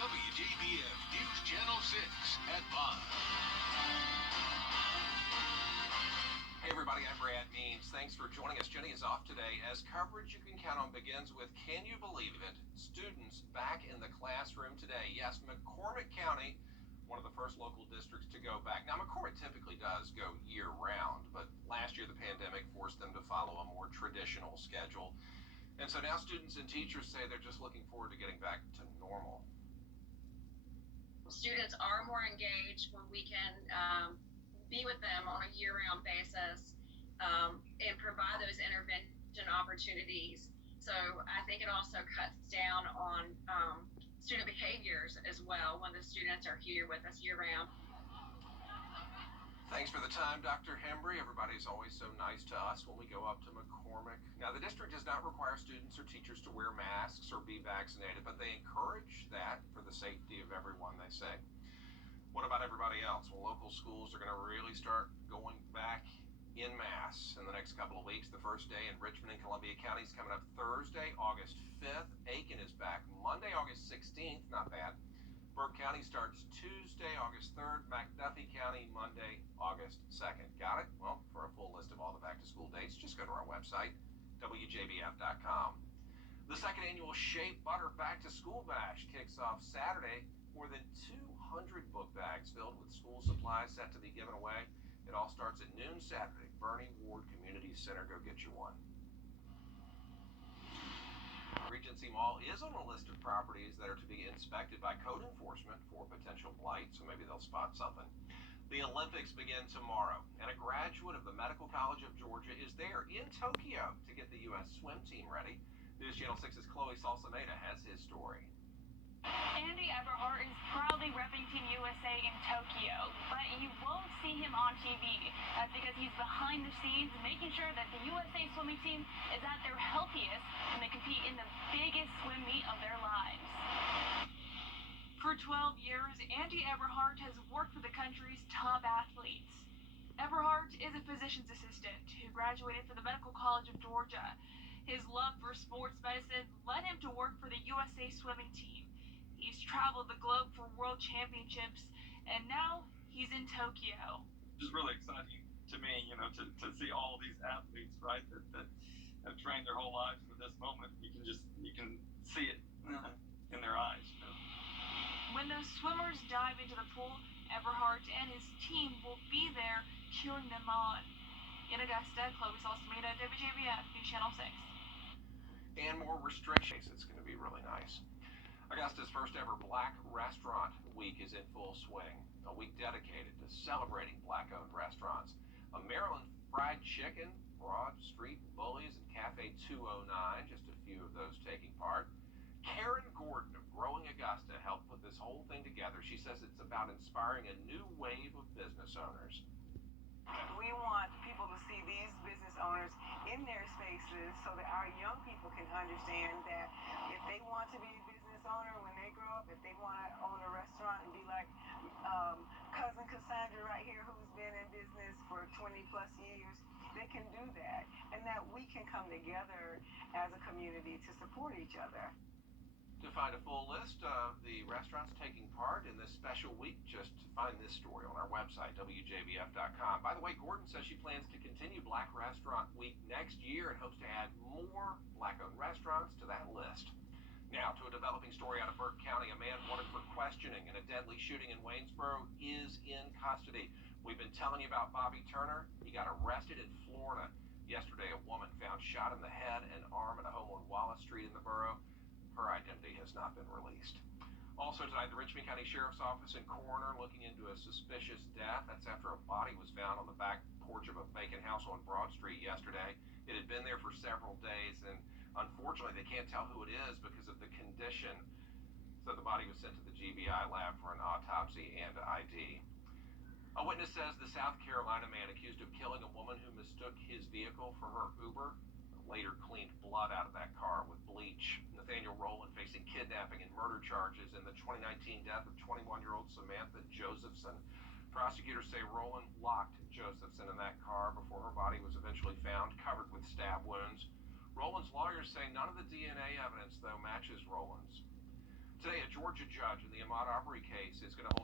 WJBF News Channel 6 at 5. Hey everybody, I'm Brad Means. Thanks for joining us. Jenny is off today as coverage you can count on begins with, can you believe it, students back in the classroom today. Yes, McCormick County, one of the first local districts to go back. Now, McCormick typically does go year-round, but last year the pandemic forced them to follow a more traditional schedule. And so now students and teachers say they're just looking forward to getting back to normal. Students are more engaged when we can be with them on a year-round basis and provide those intervention opportunities. So I think it also cuts down on student behaviors as well when the students are here with us year-round. Thanks for the time, Dr. Hembry. Everybody's always so nice to us when we go up to McCormick. Now, the district does not require students or teachers to wear masks or be vaccinated, but they encourage that for the safety of everyone, they say. What about everybody else? Well, local schools are going to really start going back en masse in the next couple of weeks. The first day in Richmond and Columbia counties coming up Thursday, August 5th. Aiken is back Monday, August 16th. Not bad. Burke County starts Tuesday, August 3rd. McDuffie County, Monday, August 2nd. Got it? Well, for a full list of all the back-to-school dates, just go to our website, WJBF.com. The second annual Shea Butter Back-to-School Bash kicks off Saturday. More than 200 book bags filled with school supplies set to be given away. It all starts at noon Saturday. Bernie Ward Community Center. Go get you one. Regency Mall is on a list of properties that are to be inspected by code enforcement for potential blight, so maybe they'll spot something. The Olympics begin tomorrow, and a graduate of the Medical College of Georgia is there in Tokyo to get the U.S. swim team ready. News Channel 6's Chloe Salsameda has his story. Andy Everhart is proudly repping Team USA in Tokyo, but you won't see him on TV. That's because he's behind the scenes making sure that the USA swimming team is at their healthiest when they compete in the biggest swim meet of their lives. For 12 years, Andy Everhart has worked with the country's top athletes. Everhart is a physician's assistant who graduated from the Medical College of Georgia. His love for sports medicine led him to work for the USA swimming team. He's traveled the globe for world championships, and now he's in Tokyo. It's really exciting to me, to see all these athletes, right, that have trained their whole lives for this moment. You can see it in their eyes. When those swimmers dive into the pool, Everhart and his team will be there cheering them on. In Augusta, Chloe Salsameda, WJBF, News Channel 6. And more restrictions. It's going to be really nice. Augusta's first ever Black Restaurant Week is in full swing. A week dedicated to celebrating Black-owned restaurants. A Maryland Fried Chicken, Broad Street Bullies, and Cafe 209, just a few of those taking part. Karen Gordon of Growing Augusta helped put this whole thing together. She says it's about inspiring a new wave of business owners. We want people to see these business owners in their spaces so that our young people can understand that if they want to be a business owner when they grow up, if they want to own a restaurant and be like cousin Cassandra right here who's been in business for 20 plus years, they can do that, and that we can come together as a community to support each other. To find a full list of the restaurants taking part in this special week, just find this story on our website, WJBF.com. By the way, Gordon says she plans to continue Black Restaurant Week next year and hopes to add more Black-owned restaurants to that list. Now, to a developing story out of Burke County. A man wanted for questioning in a deadly shooting in Waynesboro is in custody. We've been telling you about Bobby Turner. He got arrested in Florida. Yesterday, a woman found shot in the head and arm at a home on Wallace Street in the borough. Her identity has not been released. Also tonight, the Richmond County Sheriff's Office and coroner looking into a suspicious death. That's after a body was found on the back porch of a vacant house on Broad Street yesterday. It had been there for several days, and unfortunately, they can't tell who it is because of the condition. So the body was sent to the GBI lab for an autopsy and ID. A witness says the South Carolina man accused of killing a woman who mistook his vehicle for her Uber later cleaned blood out of that car with bleach. Nathaniel Rowland facing kidnapping and murder charges in the 2019 death of 21-year-old Samantha Josephson. Prosecutors say Rowland locked Josephson in that car before her body was eventually found, covered with stab wounds. Rowland's lawyers say none of the DNA evidence, though, matches Rowland's. Today, a Georgia judge in the Ahmaud Arbery case is going to hold